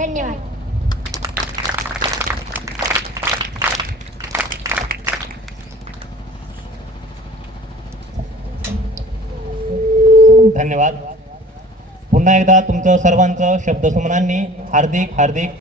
धन्यवाद. धन्यवाद. पुन्हा एकदा तुमचं सर्वांचं शब्दसुमनांनी हार्दिक हार्दिक